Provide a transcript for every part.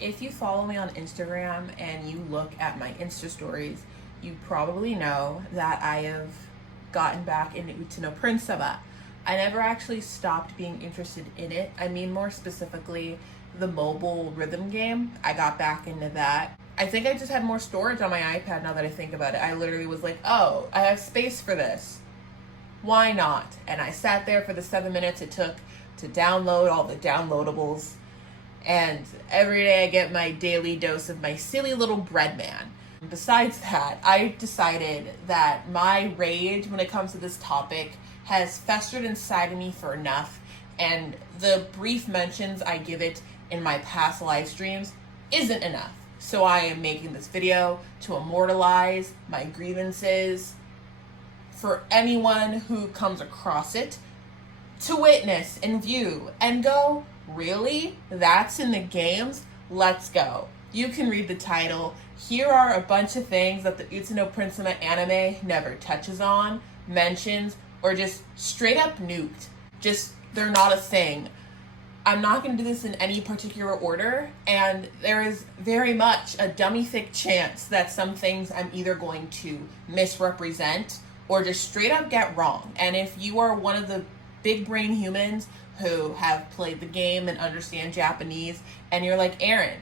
If you follow me on Instagram and you look at my Insta stories, you probably know that I have gotten back into Uta no Prince-sama. I never actually stopped being interested in it. I mean, more specifically, the mobile rhythm game. I got back into that. I think I just had more storage on my iPad now that I think about it. I literally was like, oh, I have space for this. Why not? And I sat there for the 7 minutes it took to download all the downloadables. And every day I get my daily dose of my silly little bread man. Besides that, I decided that my rage when it comes to this topic has festered inside of me for enough, and the brief mentions I give it in my past live streams isn't enough. So I am making this video to immortalize my grievances for anyone who comes across it to witness and view and go, really? That's in the games? Let's go. You can read the title. Here are a bunch of things that the Uta no Prince-sama anime never touches on, mentions, or just straight up nuked. Just, they're not a thing. I'm not going to do this in any particular order, and there is very much a dummy thick chance that some things I'm either going to misrepresent or just straight up get wrong. And if you are one of the big brain humans who have played the game and understand Japanese, and you're like, Aaron,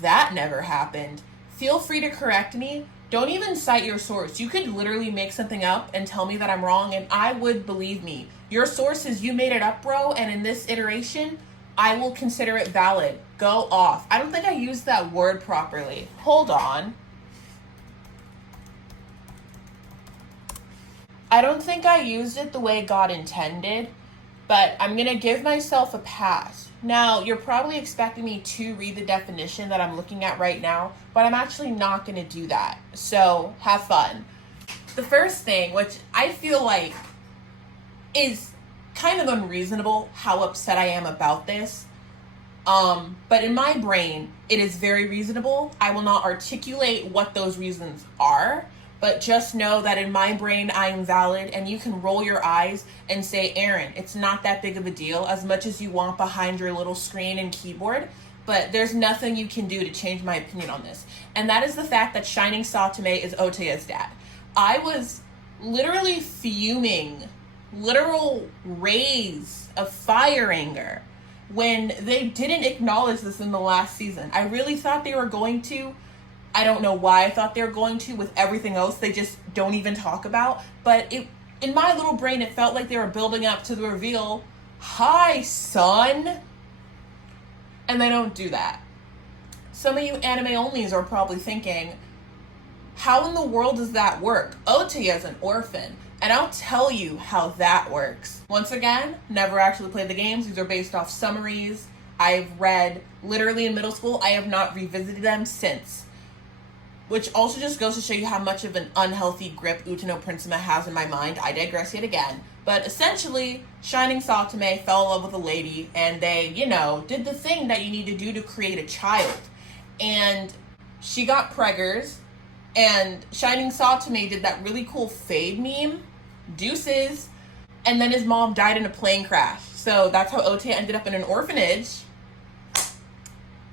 that never happened, feel free to correct me. Don't even cite your source. You could literally make something up and tell me that I'm wrong, and I would believe me. Your source is you made it up, bro, and in this iteration, I will consider it valid. Go off. I don't think I used that word properly. Hold on. I don't think I used it the way God intended, but I'm going to give myself a pass. Now, you're probably expecting me to read the definition that I'm looking at right now, but I'm actually not going to do that. So, have fun. The first thing, which I feel like is kind of unreasonable how upset I am about this, but in my brain, it is very reasonable. I will not articulate what those reasons are, but just know that in my brain, I am valid, and you can roll your eyes and say, Aaron, it's not that big of a deal as much as you want behind your little screen and keyboard, but there's nothing you can do to change my opinion on this. And that is the fact that Shining Saotome is Oteya's dad. I was literally fuming, literal rays of fire anger when they didn't acknowledge this in the last season. I really thought they were going to. I don't know why I thought they were going to with everything else they just don't even talk about. But in my little brain, it felt like they were building up to the reveal, hi, son. And they don't do that. Some of you anime-onlys are probably thinking, how in the world does that work? Oteya is an orphan. And I'll tell you how that works. Once again, never actually played the games. These are based off summaries I've read literally in middle school. I have not revisited them since. Which also just goes to show you how much of an unhealthy grip Uta no Prince-sama has in my mind. I digress yet again. But essentially, Shining Saotome fell in love with a lady, and they, did the thing that you need to do to create a child. And she got preggers, and Shining Saotome did that really cool fade meme, deuces, and then his mom died in a plane crash. So that's how Oteya ended up in an orphanage.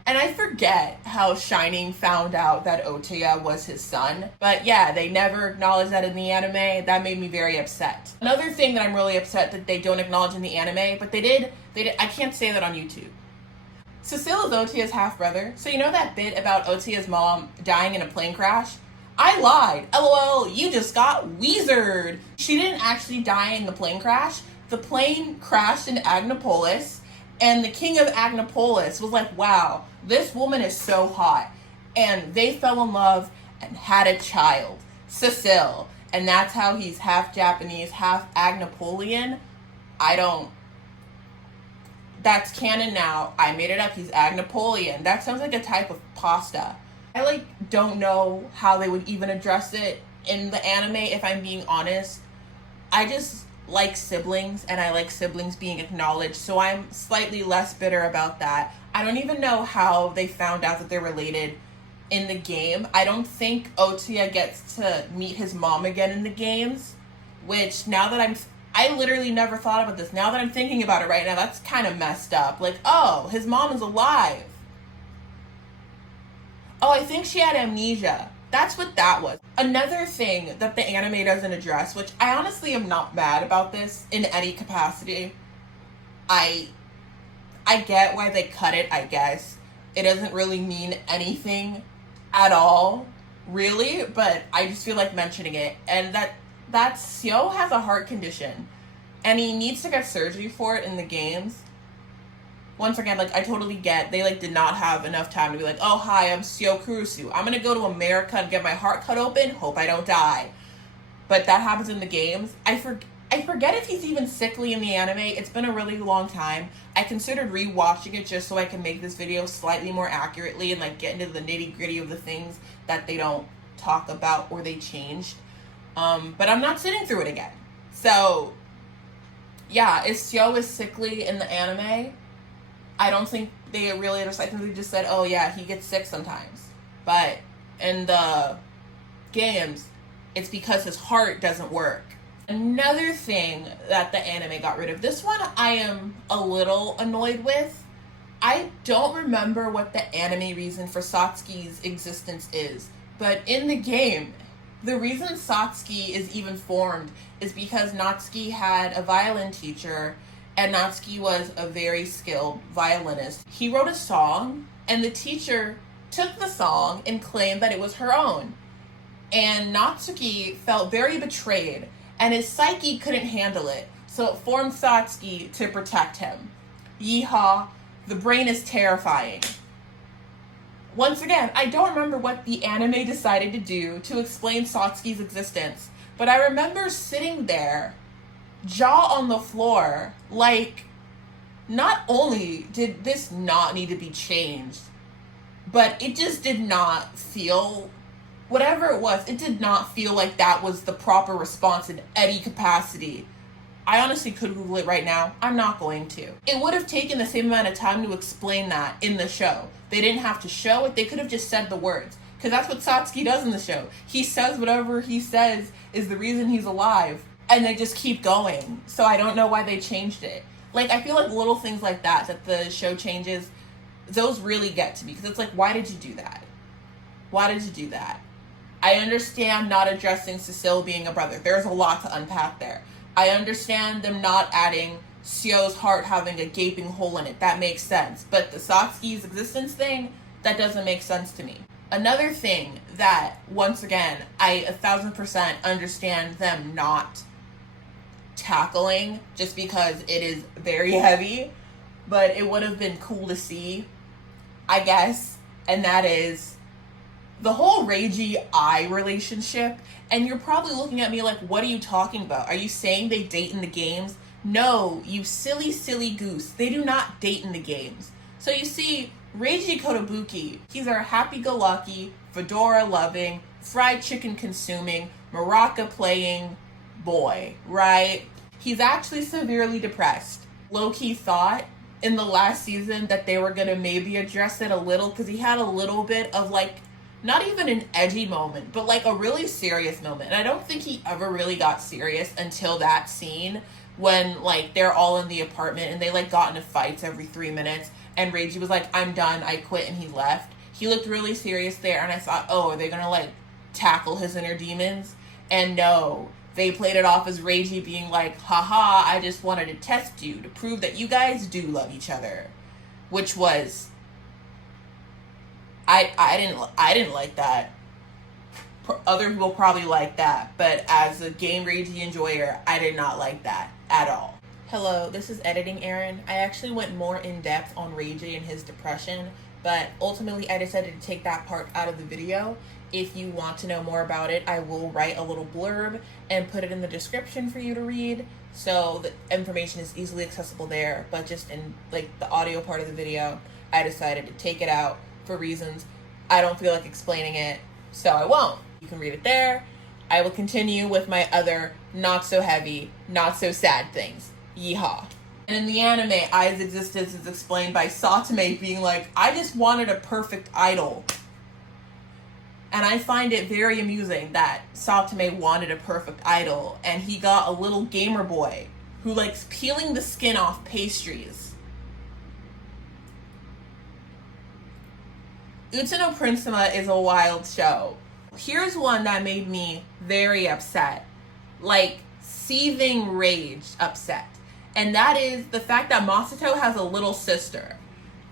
And I forget how Shining found out that Oteya was his son. But yeah, they never acknowledged that in the anime. That made me very upset. Another thing that I'm really upset that they don't acknowledge in the anime, but they did, I can't say that on YouTube. Cecile is Oteya's half-brother. So you know that bit about Oteya's mom dying in a plane crash? I lied. LOL, you just got weezered. She didn't actually die in the plane crash. The plane crashed in Agnopolis, and the king of Agnopolis was like, wow, this woman is so hot. And they fell in love and had a child, Cecile. And that's how he's half Japanese, half Agnopolian. That's canon now. I made it up. He's Agnopolian. That sounds like a type of pasta. I don't know how they would even address it in the anime, if I'm being honest. I just like siblings, and I like siblings being acknowledged, so I'm slightly less bitter about that. I don't even know how they found out that they're related in the game. I don't think Oteya gets to meet his mom again in the games, which now that I literally never thought about this. Now that I'm thinking about it right now, that's kind of messed up. Oh, his mom is alive. Oh, I think she had amnesia. That's what that was. Another thing that the anime doesn't address, which I honestly am not mad about this in any capacity. I get why they cut it, I guess. It doesn't really mean anything at all, really, but I just feel like mentioning it. And that Seo has a heart condition, and he needs to get surgery for it in the games. Once again, like, I totally get, they, like, did not have enough time to be like, oh, hi, I'm Seo Kurusu. I'm gonna go to America and get my heart cut open, hope I don't die. But that happens in the games. I forget if he's even sickly in the anime. It's been a really long time. I considered rewatching it just so I can make this video slightly more accurately and, like, get into the nitty-gritty of the things that they don't talk about or they changed. But I'm not sitting through it again. So, yeah, if Seo is sickly in the anime, I don't think they really understand. I think they just said, oh yeah, he gets sick sometimes. But in the games, it's because his heart doesn't work. Another thing that the anime got rid of, this one I am a little annoyed with. I don't remember what the anime reason for Satsuki's existence is, but in the game, the reason Satsuki is even formed is because Natsuki had a violin teacher, and Natsuki was a very skilled violinist. He wrote a song, and the teacher took the song and claimed that it was her own. And Natsuki felt very betrayed, and his psyche couldn't handle it, so it formed Satsuki to protect him. Yeehaw, the brain is terrifying. Once again, I don't remember what the anime decided to do to explain Satsuki's existence, but I remember sitting there, jaw on the floor, like, not only did this not need to be changed, but it just did not feel, whatever it was, it did not feel like that was the proper response in any capacity. I honestly could Google it right now. I'm not going to. It would have taken the same amount of time to explain that in the show. They didn't have to show it. They could have just said the words. Because that's what Satsuki does in the show. He says whatever he says is the reason he's alive. And they just keep going. So I don't know why they changed it. Like, I feel like little things like that the show changes, those really get to me. Because it's like, why did you do that? Why did you do that? I understand not addressing Cecile being a brother. There's a lot to unpack there. I understand them not adding Seo's heart having a gaping hole in it. That makes sense. But the Satsuki's existence thing, that doesn't make sense to me. Another thing that, once again, I 1000% understand them not tackling just because it is very heavy, but it would have been cool to see, I guess, and that is the whole Reiji Ai relationship. And you're probably looking at me like, what are you talking about? Are you saying they date in the games? No, you silly, silly goose. They do not date in the games. So you see, Reiji Kotobuki, he's our happy-go-lucky, fedora-loving, fried chicken-consuming, maraca-playing boy, right? He's actually severely depressed. Low-key thought in the last season that they were going to maybe address it a little, because he had a little bit of, like, not even an edgy moment, but like a really serious moment. And I don't think he ever really got serious until that scene when, like, they're all in the apartment and they, like, got into fights every 3 minutes. And Reiji was like, I'm done, I quit, and he left. He looked really serious there, and I thought, oh, are they gonna, like, tackle his inner demons? And no, they played it off as Reiji being like, haha, I just wanted to test you to prove that you guys do love each other. Which was, I didn't like that. Other people probably like that, but as a game Reiji enjoyer, I did not like that at all. Hello, this is Editing Aaron. I actually went more in depth on Reiji and his depression, but ultimately I decided to take that part out of the video. If you want to know more about it, I will write a little blurb and put it in the description for you to read, so the information is easily accessible there. But just in, like, the audio part of the video, I decided to take it out for reasons I don't feel like explaining it, so I won't. You can read it there. I will continue with my other not so heavy, not so sad things. Yeehaw. And in the anime, Ai's existence is explained by Saotome being like, I just wanted a perfect idol. And I find it very amusing that Saotome wanted a perfect idol, and he got a little gamer boy who likes peeling the skin off pastries. Utsu no Prince-sama is a wild show. Here's one that made me very upset. Like, seething rage upset. And that is the fact that Masato has a little sister.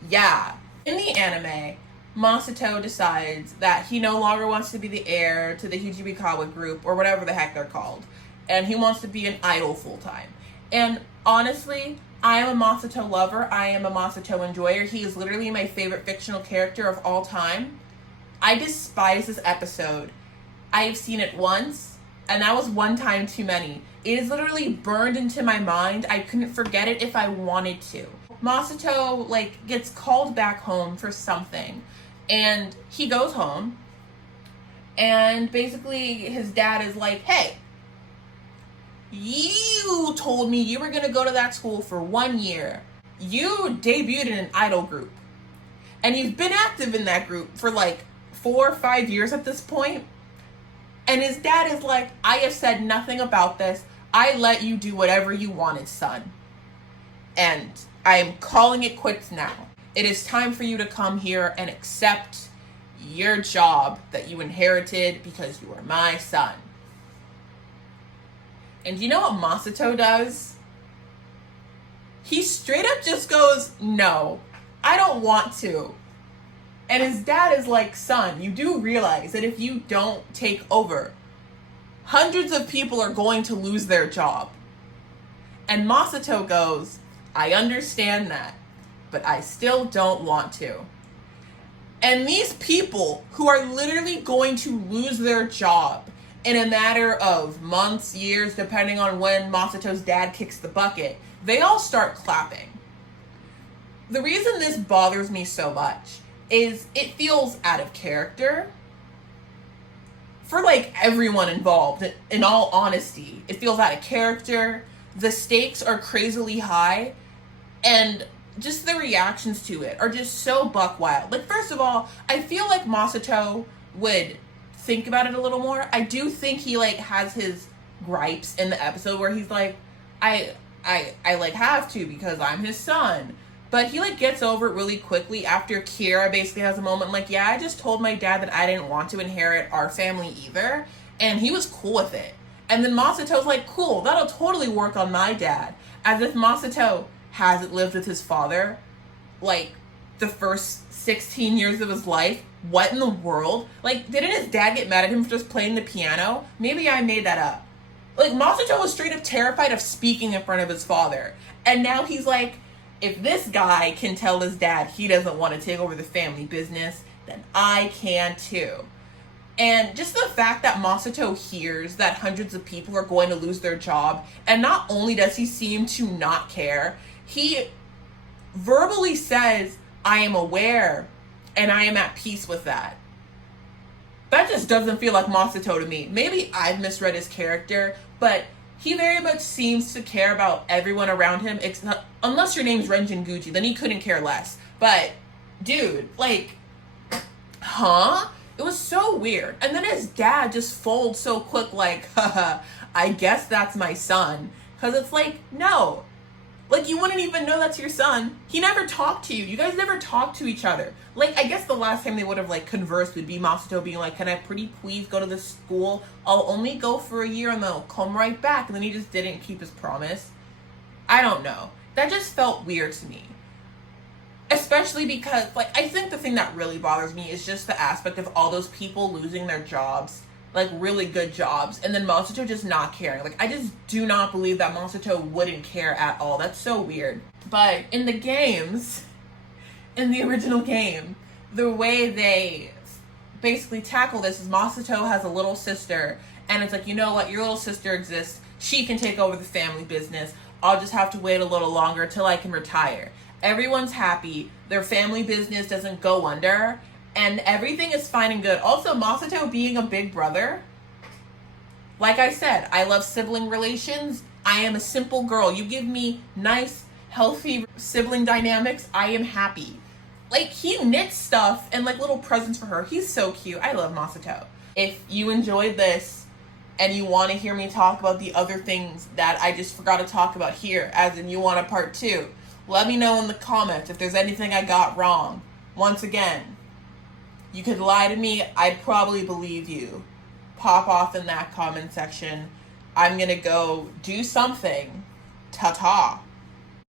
Yeah. In the anime, Masato decides that he no longer wants to be the heir to the Hijibikawa group, or whatever the heck they're called. And he wants to be an idol full-time. And honestly, I am a Masato lover. I am a Masato enjoyer. He is literally my favorite fictional character of all time. I despise this episode. I have seen it once, and that was one time too many. It is literally burned into my mind. I couldn't forget it if I wanted to. Masato, like, gets called back home for something, and he goes home, and basically his dad is like, hey, you told me you were going to go to that school for 1 year. You debuted in an idol group, and you've been active in that group for like 4 or 5 years at this point. And his dad is like, I have said nothing about this. I let you do whatever you wanted, son. And I am calling it quits now. It is time for you to come here and accept your job that you inherited because you are my son. And you know what Masato does? He straight up just goes, no, I don't want to. And his dad is like, son, you do realize that if you don't take over, hundreds of people are going to lose their job. And Masato goes, I understand that, but I still don't want to. And these people who are literally going to lose their job in a matter of months, years, depending on when Masato's dad kicks the bucket, they all start clapping. The reason this bothers me so much is it feels out of character for like everyone involved. In all honesty, it feels out of character. The stakes are crazily high, and just the reactions to it are just so buck wild. Like, first of all, I feel like Masato would think about it a little more. I do think he like has his gripes in the episode where he's like, I like have to because I'm his son. But he like gets over it really quickly after Kira basically has a moment like, yeah, I just told my dad that I didn't want to inherit our family either. And he was cool with it. And then Masato's like, cool, that'll totally work on my dad. As if Masato hasn't lived with his father like the first 16 years of his life. What in the world? Like, didn't his dad get mad at him for just playing the piano? Maybe I made that up. Like, Masato was straight up terrified of speaking in front of his father. And now he's like, if this guy can tell his dad he doesn't want to take over the family business, then I can too. And just the fact that Masato hears that hundreds of people are going to lose their job, and not only does he seem to not care, he verbally says, I am aware and I am at peace with that. That just doesn't feel like Masato to me. Maybe I've misread his character, but he very much seems to care about everyone around him, unless your name's Renjin Gucci, then he couldn't care less. But, dude, like, huh? It was so weird. And then his dad just folds so quick, like, haha, I guess that's my son. Because it's like, no. Like, you wouldn't even know that's your son. He never talked to you. You guys never talked to each other. Like, I guess the last time they would have, like, conversed would be Masato being like, can I pretty please go to this school? I'll only go for a year and then I'll come right back. And then he just didn't keep his promise. I don't know. That just felt weird to me. Especially because, like, I think the thing that really bothers me is just the aspect of all those people losing their jobs. Like, really good jobs, and then Masato just not caring. Like, I just do not believe that Masato wouldn't care at all. That's so weird. But in the games, in the original game, the way they basically tackle this is Masato has a little sister, and it's like, you know what, your little sister exists. She can take over the family business. I'll just have to wait a little longer till I can retire. Everyone's happy. Their family business doesn't go under. And everything is fine and good. Also, Masato being a big brother. Like I said, I love sibling relations. I am a simple girl. You give me nice, healthy sibling dynamics, I am happy. Like, he knits stuff and, like, little presents for her. He's so cute. I love Masato. If you enjoyed this and you want to hear me talk about the other things that I just forgot to talk about here, as in you want a part 2, let me know in the comments if there's anything I got wrong. Once again, You could lie to me. I'd probably believe you. Pop off in that comment section. I'm going to go do something. Ta-ta.